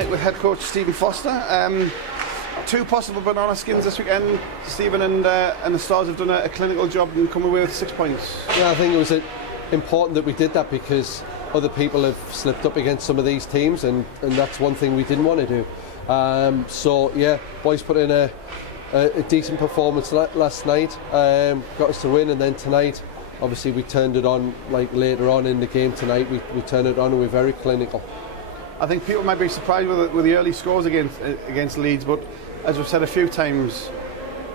night with head coach Stephen Foster. Two possible banana skins this weekend. Stephen and the Stars have done a clinical job and come away with 6 points. Yeah, I think it was important that we did that because other people have slipped up against some of these teams, and that's one thing we didn't want to do. So yeah, boys put in a decent performance last night, got us to win, and then tonight obviously we turned it on. Like later on in the game tonight, we turned it on and we're very clinical. I think people might be surprised with the early scores against Leeds, but as we've said a few times,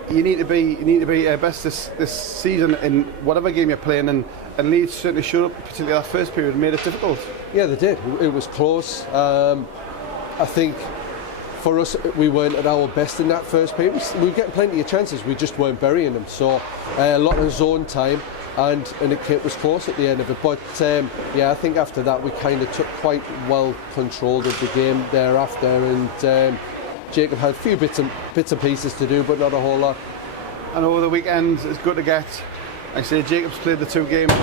you need to be best this season in whatever game you're playing, and Leeds certainly showed up, particularly that first period, and made it difficult. Yeah, they did. It was close. I think for us, we weren't at our best in that first period. We were getting plenty of chances, we just weren't burying them. So a lot of zone time, and it was close at the end of it. But yeah, I think after that we kind of took quite well control of the game thereafter, and Jacob had a few bits and pieces to do, but not a whole lot. And over the weekend, it's good to get. I say Jacob's played the 2 games.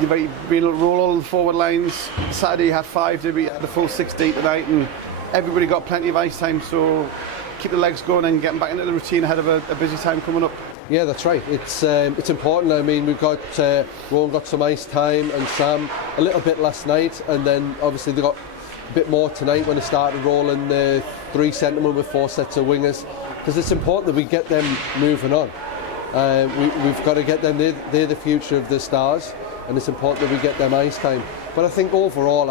You've been able to roll all the forward lines. Saturday you had 5, did we? Had the full 60 tonight, and everybody got plenty of ice time. So keep the legs going and getting back into the routine ahead of a busy time coming up. Yeah, that's right. It's important. I mean, we've got Rowan got some ice time, and Sam a little bit last night, and then obviously they got a bit more tonight when they started rolling the 3 centremen with 4 sets of wingers, because it's important that we get them moving on. We've got to get them. They're the future of the Stars, and it's important that we get them ice time. But I think overall,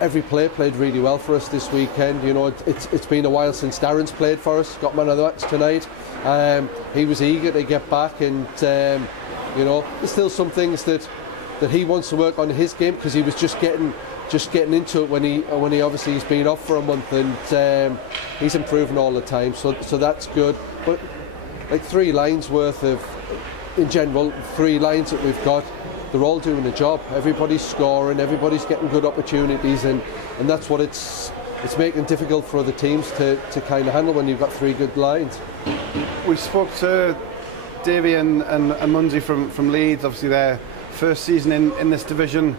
every player played really well for us this weekend. You know, it's been a while since Darren's played for us. Got man of the match tonight. He was eager to get back, and you know, there's still some things that he wants to work on in his game, because he was just getting into it when he obviously has been off for a month, and he's improving all the time. So that's good. But like 3 lines worth of, in general, 3 lines that we've got, they're all doing the job. Everybody's scoring, everybody's getting good opportunities, and that's what it's making it difficult for other teams to kind of handle when you've got 3 good lines. We spoke to Davey and Munsey from Leeds, obviously their first season in this division.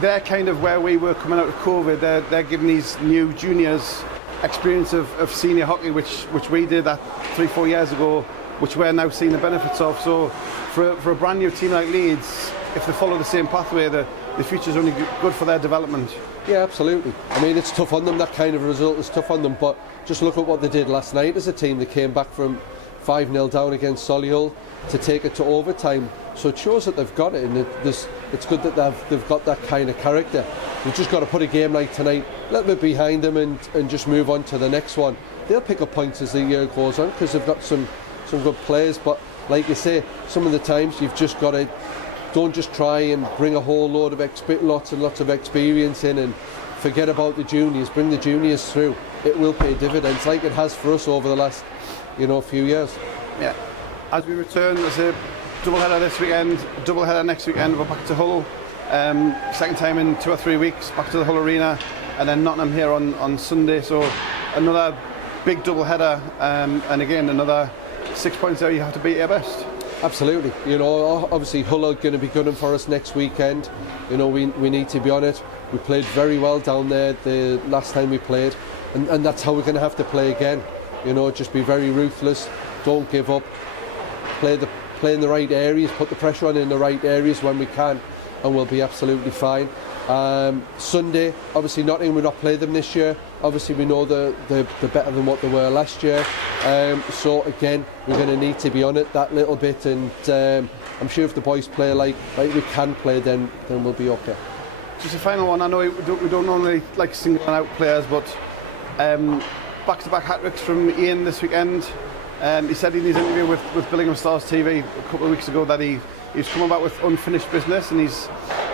They're kind of where we were coming out of COVID. They're giving these new juniors experience of senior hockey, which we did that 3-4 years ago, which we're now seeing the benefits of. So for a brand new team like Leeds, if they follow the same pathway, the future's only good for their development. Yeah, absolutely. I mean, it's tough on them. That kind of result is tough on them, but just look at what they did last night as a team. They came back from 5-0 down against Solihull to take it to overtime. So it shows that they've got it, and it's good that they've got that kind of character. We've just got to put a game like tonight a little bit behind them and just move on to the next one. They'll pick up points as the year goes on, because they've got some good players. But like you say, some of the times you've just got to, don't just try and bring a whole load of lots and lots of experience in and forget about the juniors. Bring the juniors through. It will pay dividends, like it has for us over the last few years. Yeah. As we return, there's a doubleheader this weekend, doubleheader next weekend. We're back to Hull, second time in 2 or 3 weeks, back to the Hull Arena, and then Nottingham here on Sunday. So another big doubleheader, and again another 6 points there. You have to beat your best. Absolutely. You know, obviously Hull are going to be gunning for us next weekend. You know, we need to be on it. We played very well down there the last time we played, and that's how we're going to have to play again. You know, just be very ruthless. Don't give up. Play in the right areas. Put the pressure on in the right areas when we can, and we'll be absolutely fine. Sunday, obviously Nottingham, we've not played them this year. Obviously we know they're better than what they were last year. So again, we're going to need to be on it that little bit, and I'm sure if the boys play like we can play, then we'll be okay. Just a final one. I know we don't normally like singling out players, but back-to-back hat-tricks from Ian this weekend. He said in his interview with Billingham Stars TV a couple of weeks ago that he's come about with unfinished business, and he's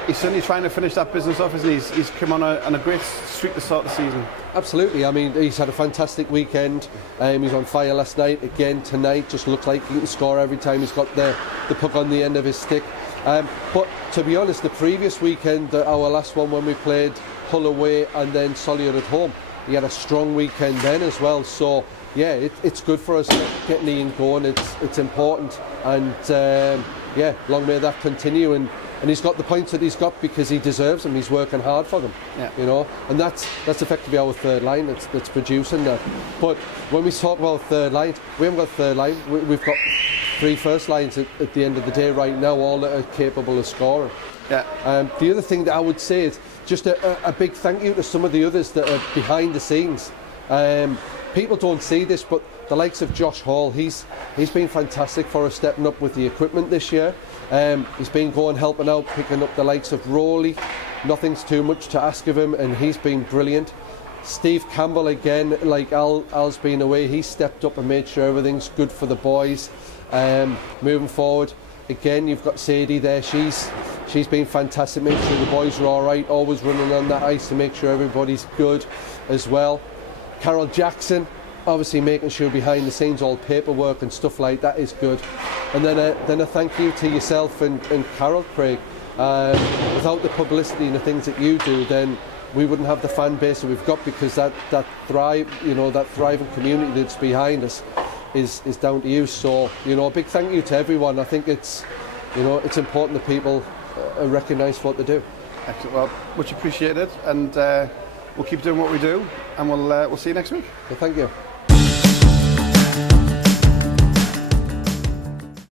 certainly trying to finish that business off, isn't he? He's come on a great streak to start the season. Absolutely. I mean, he's had a fantastic weekend. He's on fire last night. Again tonight, just looks like he can score every time he's got the puck on the end of his stick. But to be honest, the previous weekend, our last one when we played Hull away and then Solihull at home, he had a strong weekend then as well. So yeah, it's good for us getting Ian going. It's important, and yeah, long may that continue. And and he's got the points that he's got because he deserves them. He's working hard for them, you know, and that's effectively our third line that's producing that. But when we talk about third line, we haven't got third line. We've got 3 first lines at the end of the day right now, all that are capable of scoring. The other thing that I would say is just a big thank you to some of the others that are behind the scenes. People don't see this, but the likes of Josh Hall, he's been fantastic for us, stepping up with the equipment this year. He's been going helping out, picking up the likes of Rowley. Nothing's too much to ask of him, and he's been brilliant. Steve Campbell again, like Al's been away, he stepped up and made sure everything's good for the boys. Moving forward, again you've got Sadie there. She's been fantastic, making sure the boys are all right, always running on that ice to make sure everybody's good as well. Carol Jackson, obviously making sure behind the scenes all paperwork and stuff like that is good. And then a thank you to yourself and Carol, Craig. Without the publicity and the things that you do, then we wouldn't have the fan base that we've got, because that thriving community that's behind us is down to you. So, you know, a big thank you to everyone. I think it's important that people recognise what they do. Excellent. Well, much appreciated, and we'll keep doing what we do, and we'll see you next week. So thank you.